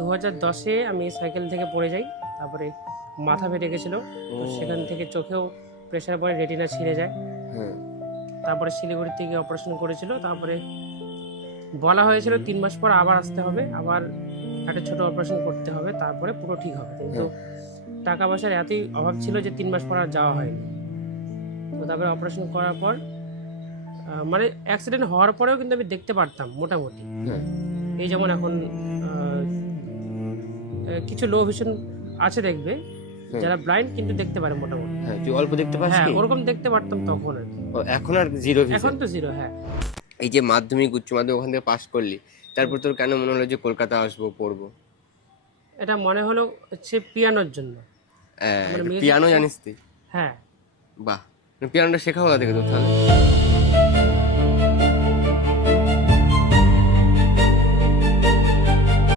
2010-এ আমি সাইকেল থেকে পড়ে যাই, তারপরে মাথা ফেটে গেছিলো, তো সেখান থেকে চোখেও প্রেশার পড়ে, রেটিনা ছিঁড়ে যায়। হ্যাঁ। তারপরে শিলিগুড়ি থেকে অপারেশন করেছিল, তারপরে বলা হয়েছিল 3 মাস পর আবার আসতে হবে, আবার একটা ছোট অপারেশন করতে হবে, তারপরে পুরো ঠিক হবে। কিন্তু টাকা পয়সার এতই অভাব ছিল যে 3 মাস পর আর যাওয়া হয়নি। তো তারপরে অপারেশন করার পর মানে অ্যাক্সিডেন্ট হওয়ার পরেও কিন্তু আমি দেখতে পারতাম মোটামুটি। হ্যাঁ। এই যেমন এখন কিছু লো ভিশন আছে দেখবে, যারা ব্লাইন্ড কিন্তু দেখতে পারে মোটামুটি। হ্যাঁ, তুই অল্প দেখতে পাস হ্যাঁ, কি? ওরকম দেখতে পারতাম তখন আর কি। এখন আর জিরো ভিশন? এখন তো জিরো। হ্যাঁ। এই যে মাধ্যমিক উচ্চ মাধ্যমিক ওখান থেকে পাস করলি, তারপর তোর কেন মনে হলো যে কলকাতা আসবো, পড়বো? এটা মনে হলো হচ্ছে পিয়ানোর জন্য। মানে music পিয়ানো জানিস তুই? হ্যাঁ। বাহ, পিয়ানোটা শেখা কোথা থেকে তোর তাহলে?